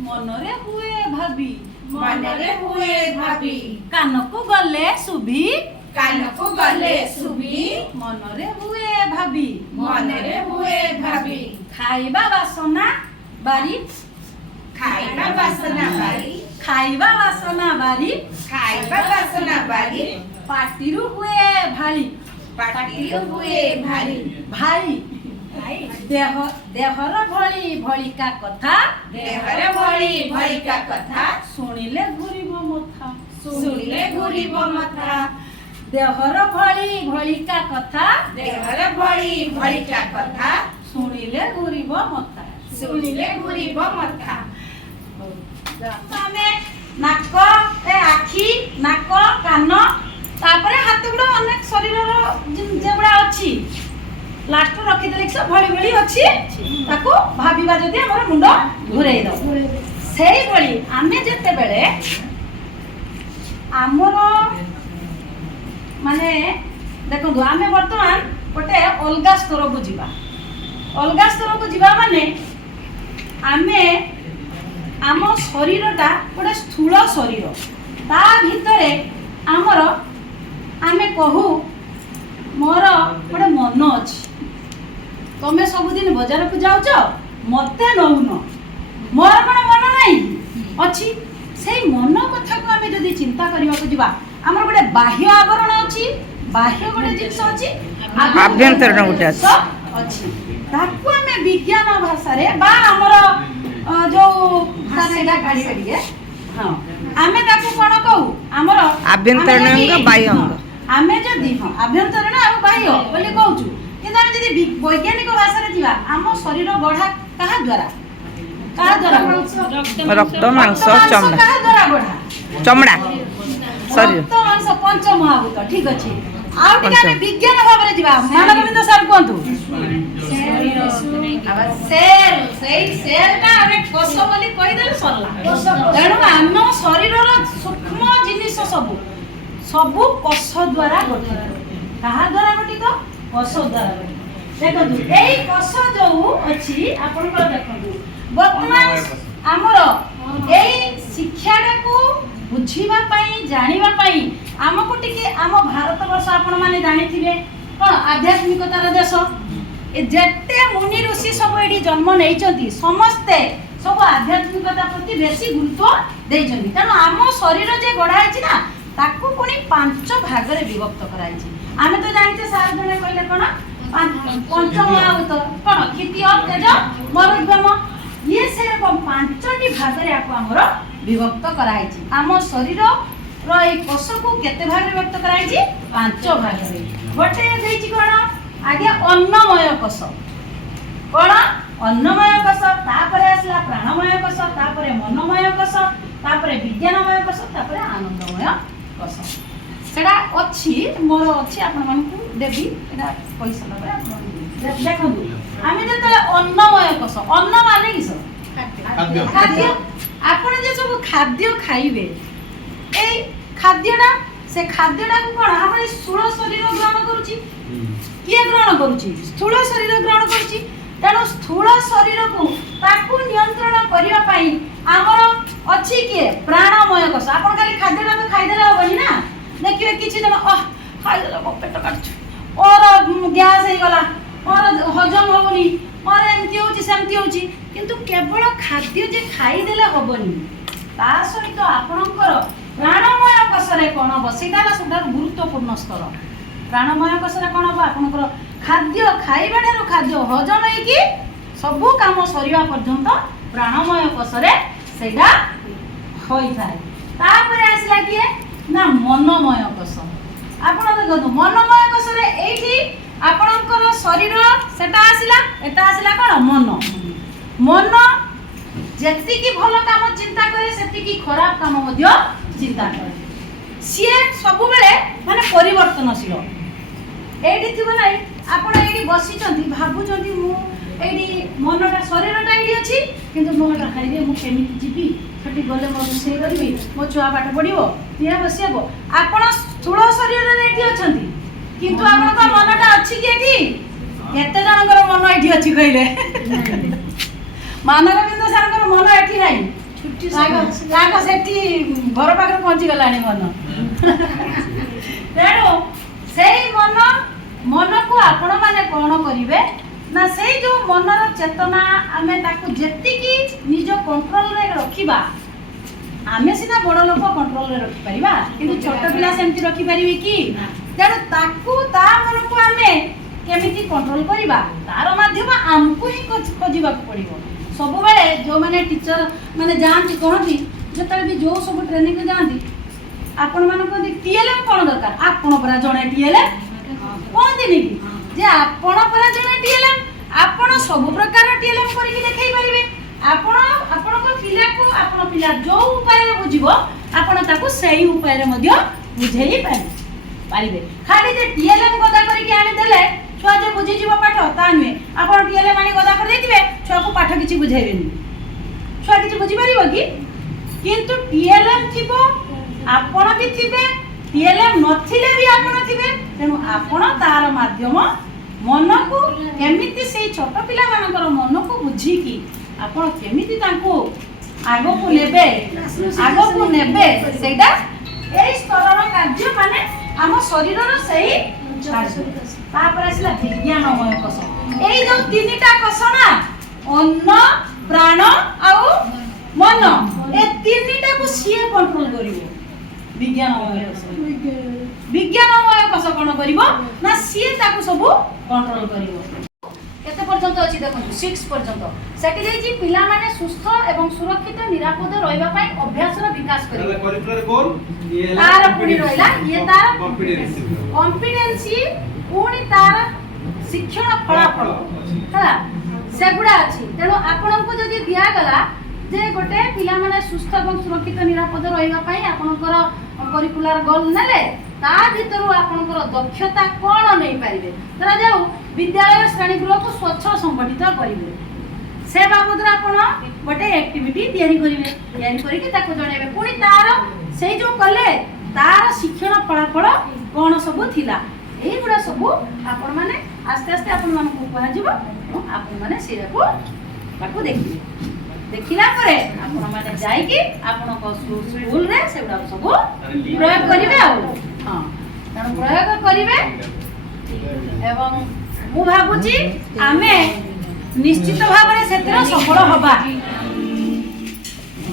मनरे हुए भाभी कानकु गले सुभी मनरे हुए भाभी खाइबा बासना बारी पाटिरु हुए भारी देहर भलिका कथा सुनिले घुरिब मथा देहर भलिका कथा सुनिले घुरिब मथा आमे नाक ए आखी नाक कान तापरे हाथ गुडो अनेक शरीर जेबडा अछि लास्ट रखि देले सब भଳି अछि ताको भाबिबा जदि हमर मुंड घुरेइ दो सेही भଳି आमे जते बेले हमर माने देखो आमे वर्तमान गोटे अलगा स्तर को जीवा माने आमे आम शरीरटा गोटे स्थूल शरीर ता भितरे आमर आमे कहू मोर गोटे मन अछि तमे सबुदिन बाजार को जाउछ मते नउन मोर कोन मन नाही अछि सेही मन कथा को आमे जदी चिंता करबा को जिबा हमर गोटे बाह्य आवरण अछि बाह्य गोटे जिंस अछि आभ्यंतरण गोटे अछि ताकू आमे विज्ञान भाषा रे बा हमर जो भाषा गाड़ी करिए हां आमे ताकू कोन कहू हमर आभ्यंतरण अंग बाह्य अंग आमे जदी हां आभ्यंतरण आ बाह्य बोली कहूछु किंतु हम जदी वैज्ञानिक भाषा रे जिबा हम शरीर बढ़ा कहा द्वारा रक्त मांस चमड़ा कहा द्वारा बढ़ा चमड़ा शरीर रक्त मांस पंच महाभूत ठीक अछि आउ टिका में विज्ञान भाव रे जिबा मानव बिंदु सर कोंतु अब सेल का हमें कोष बोली कहि देले सरला तेणु हम शरीर रो सूक्ष्म जिनिस सब कोष द्वारा गठित कहा द्वारा गठित कोष द्वारा गठित देखंतु एई कोष जो अछि आपन को देखंतु वर्तमान हमर एई शिक्षाटा को बुझिबा पई जानिबा पई हमको टिके आम भारत वर्ष आपण माने जानि थिबे कोन आध्यात्मिकतार देश जेते मुनि ऋषि सब एडी जन्म नेइचंती समस्ते सब आध्यात्मिकता प्रति बेसी गुरुत्व देइचंती तनो आम शरीर जे गढा आइछि ना ताकू कोनी 5 भाग रे विभक्त कराइछि आमे तो जानिते सार जने कहले कोन पंचमहाभूत कोन क्षितिय तेज मरुद्गम ये से 5टी भाग रे आपको हमर विभक्त कराइछि आम शरीर रो ए कोष को केते भाग रे विभक्त कराइछि 5 भाग रे गोटे देइछि कोन आगे अन्नमय कोष कोन अन्नमय कोष तापरे आसला प्राणमय कोष तापरे मनमय कोष तापरे विज्ञानमय कोष तापरे आनंदमय कोष सेडा अछि मोर अछि आपन मन को देबी एडा पैसा लबे आपन देखंतु आमे जते अन्नमय कोष अन्न माने किस खाद्य ଆପଣ ଯେ ସବୁ ଖାଦ୍ୟ ଖାଇବେ এই খাদ্যটা সে খাদ্যটাକୁ କ'ଣ ଆମର এই ସ୍ଥୂଳ ଶରୀର ଗ୍ରହଣ କରୁଛି। କିଏ ଗ୍ରହଣ କରୁଛି? ସ୍ଥୂଳ ଶରୀର ଗ୍ରହଣ କରୁଛି। ତେଣୁ ସ୍ଥୂଳ ଶରୀରକୁ ତାକୁ ନିୟନ୍ତ୍ରଣ କରିବା ପାଇଁ ଆମର ଅଛି କିଏ? ପ୍ରାଣମୟ କୋଷ। ଆପଣ ଖାଲି ଖାଦ୍ୟଟା ତ ଖାଇଦେଲେ ହବନି ନା। ଦେଖିବେ କିଛି ଜଣ ଖାଇଦେଲେ ମୋ ପେଟ କାଟୁଛି, ମୋର ଗ୍ୟାସ୍ ହେଇଗଲା, ମୋର ହଜମ ହବନି, ମୋର ଏମିତି ହେଉଛି ସେମିତି ହେଉଛି। କିନ୍ତୁ କେବଳ ଖାଦ୍ୟ ଯେ ଖାଇଦେଲେ ହବନି, ତା ସହିତ ଆପଣଙ୍କର ପ୍ରାଣମୟ କୋଷରେ କ'ଣ ହବ? ସେଇଟା ହେଲା ସବୁଠାରୁ ଗୁରୁତ୍ୱପୂର୍ଣ୍ଣ ସ୍ତର। ପ୍ରାଣମୟ କୋଷରେ କ'ଣ ହବ? ଆପଣଙ୍କର ଖାଦ୍ୟ ଖାଇବା ଠାରୁ ଖାଦ୍ୟ ହଜମ ହେଇକି ସବୁ କାମ ସରିବା ପର୍ଯ୍ୟନ୍ତ ପ୍ରାଣମୟ କୋଷରେ ସେଇଟା ହୋଇଥାଏ। ତାପରେ ଆସିଲା କିଏ? ନା ମନୋମୟ କୋଷ। ଆପଣ ଦେଖନ୍ତୁ ମନୋମୟ କୋଷରେ ଏଇଠି ଆପଣଙ୍କର ଶରୀର ସେଟା ଆସିଲା, ଏଟା ଆସିଲା କ'ଣ? ମନ। ମନ ଯେତିକି ଭଲ କାମ ଚିନ୍ତା କରେ ସେତିକି ଖରାପ କାମ ମଧ୍ୟ ଚିନ୍ତା କରେ। ସିଏ ସବୁବେଳେ ମାନେ ପରିବର୍ତ୍ତନଶୀଳ। এইটি থিব নাই ଆପଣ এইটি বসিଛନ୍ତି ভাবুଛନ୍ତି ମୁଁ এইটি মনটা শরীরটা এইটি ଅଛି কিন্তু মনটা হাইরে ମୁଁ କେମିତି ଯିବି, ସେଠି ଗଲେ ମୋ ରୋଷେଇ କରିବି, ମୋ ଛୁଆ ପାଠ ପଢ଼ିବ, କିଏ ବସିବ। ଆପଣ ସ୍ଥୂଳ ଶରୀରରେ ଏଠି ଅଛନ୍ତି କିନ୍ତୁ ଆପଣଙ୍କ ମନଟା ଅଛି କି ଏଠି? କେତେ ଜଣଙ୍କର ମନ ଏଠି ଅଛି କହିଲେ? ମାନବ ବିନ୍ଦୁ ସାରଙ୍କର ମନ ଏଠି ନାହିଁ, ତାଙ୍କ ସେଠି ଘର ପାଖରେ ପହଞ୍ଚିଗଲାଣି ମନ। ତେଣୁ ସେଇ ମନକୁ ଆପଣ ମାନେ କ'ଣ କରିବେ ନା ସେଇ ଯେଉଁ ମନର ଚେତନା ଆମେ ତାକୁ ଯେତିକି ନିଜ କଣ୍ଟ୍ରୋଲରେ ରଖିବା, ଆମେ ସିନା ବଡ଼ ଲୋକ କଣ୍ଟ୍ରୋଲରେ ରଖିପାରିବା କିନ୍ତୁ ଛୋଟ ପିଲା ସେମିତି ରଖିପାରିବେ କି? ତେଣୁ ତାକୁ ତା ମନକୁ ଆମେ କେମିତି କଣ୍ଟ୍ରୋଲ କରିବା ତାର ମାଧ୍ୟମ ଆମକୁ ହିଁ ଖୋଜିବାକୁ ପଡ଼ିବ। ସବୁବେଳେ ଯେଉଁମାନେ ଟିଚର ମାନେ ଯାଆନ୍ତି କହନ୍ତି, ଯେତେବେଳେ ବି ଯେଉଁ ସବୁ ଟ୍ରେନିଂରେ ଯାଆନ୍ତି ଆପଣମାନେ କହନ୍ତି TLM କ'ଣ ଦରକାର? ଆପଣ ପରା ଜଣେ TLM କହନ୍ତିନି କି? ଯେ ଆପଣ ପରା ଜଣେ TLM, ଆପଣ ସବୁ ପ୍ରକାର TLM କରିକି ଦେଖେଇ ପାରିବେ। ଆପଣ ଆପଣଙ୍କ ପିଲାକୁ ଆପଣ ପିଲା ଯେଉଁ ଉପାୟରେ ବୁଝିବ ଆପଣ ତାକୁ ସେଇ ଉପାୟରେ ମଧ୍ୟ ବୁଝେଇ ପାରିବେ। ଖାଲି ଯେ TLM ଗଦା କରିକି ଆଣିଦେଲେ ଛୁଆ ଯେ ବୁଝିଯିବ ପାଠ ତା ନୁହେଁ। ଆପଣ TLM ଆଣି ଗଦା କରିଦେଇଥିବେ, ଛୁଆକୁ ପାଠ କିଛି ବୁଝେଇବେନି, ଛୁଆ କିଛି ବୁଝିପାରିବ କି? କିନ୍ତୁ TLM ଥିବ, ଆପଣ ବି ଥିବେ, TLM ନଥିଲେ ବି ଆପଣ ଥିବେ। ତେଣୁ ଆପଣ ତାର ମାଧ୍ୟମ ମନକୁ କେମିତି ସେଇ ଛୋଟ ପିଲାମାନଙ୍କର ମନକୁ ବୁଝିକି ଆପଣ କେମିତି ତାଙ୍କୁ ଆଗକୁ ନେବେ ସେଇଟା ଏଇ ସ୍ତରର କାର୍ଯ୍ୟ ମାନେ ଆମ ଶରୀରର ସେଇ କାର୍ଯ୍ୟ। ତାପରେ ଆସିଲା ବିଜ୍ଞାନମୟ କୋଷ। ଏଇ ଯୋଉ ତିନିଟା କୋଷ ନା, ଅନ୍ନ, ପ୍ରାଣ ଆଉ ମନ, ଏ ତିନିଟାକୁ ସିଏ କଣ୍ଟ୍ରୋଲ କରିବ। ବିଜ୍ଞାନମୟ କୋଷ କ'ଣ କରିବ ନା ସିଏ ତାକୁ ସବୁ କଣ୍ଟ୍ରୋଲ କରିବ। କେତେ ପର୍ଯ୍ୟନ୍ତ ଅଛି ଦେଖନ୍ତୁ, 6 ପର୍ଯ୍ୟନ୍ତ। ସେଠି ଦେଇଛି ପିଲାମାନେ ସୁସ୍ଥ ଏବଂ ସୁରକ୍ଷିତ ନିରାପଦ ରହିବା ପାଇଁ ଅଭ୍ୟାସର ବିକାଶ କରିବେ। ତାର ପୁଣି ରହିଲା ଇଏ ତାର କମ୍ପିଟେନ୍ସି, ପୁଣି ତାର ଶିକ୍ଷଣ ଫଳାଫଳ ହେଲା ସେଗୁଡ଼ା ଅଛି। ତେଣୁ ଆପଣଙ୍କୁ ଯଦି ଦିଆଗଲା ଯେ ଗୋଟେ ପିଲାମାନେ ସୁସ୍ଥ ଏବଂ ସୁରକ୍ଷିତ ନିରାପଦ ରହିବା ପାଇଁ ଆପଣଙ୍କର କରିକୁଲାର ଗୋଲ୍ ନେଲେ, ତା ଭିତରୁ ଆପଣଙ୍କର ଦକ୍ଷତା କ'ଣ ନେଇପାରିବେ? ଧରାଯାଉ ବିଦ୍ୟାଳୟ ଶ୍ରେଣୀଗୃହକୁ ସ୍ୱଚ୍ଛ ସଂଗଠିତ କରିବେ, ସେ ବାବଦରେ ଆପଣ ଗୋଟେ ଆକ୍ଟିଭିଟି ତିଆରି କରିବେ, ତିଆରି କରିକି ତାକୁ ଜଣେଇବେ। ପୁଣି ତାର ସେଇ ଯେଉଁ କଲେ ତାର ଶିକ୍ଷଣ ଫଳାଫଳ କ'ଣ ସବୁ ଥିଲା, এইগুলা ସବୁ ଆପଣମାନେ ଆସ୍ତେ ଆସ୍ତେ ଆପଣମାନଙ୍କୁ କୁହାଯିବ ଏବଂ ଆପଣମାନେ ସେଇଟାକୁ ତାକୁ ଦେଖିବେ। ଦେଖିଲା ପରେ ଆପଣମାନେ ଯାଇକି ଆପଣଙ୍କ ସ୍କୁଲରେ ସେଗୁଡ଼ା ସବୁ ପ୍ରୟୋଗ କରିବେ। ଆଉ ହଁ, ତେଣୁ ପ୍ରୟୋଗ କରିବେ ଏବଂ ମୁଁ ଭାବୁଛି ଆମେ ନିଶ୍ଚିତ ଭାବରେ ସେଥିରେ ସଫଳ ହବା।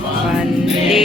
ବନ୍ଦେ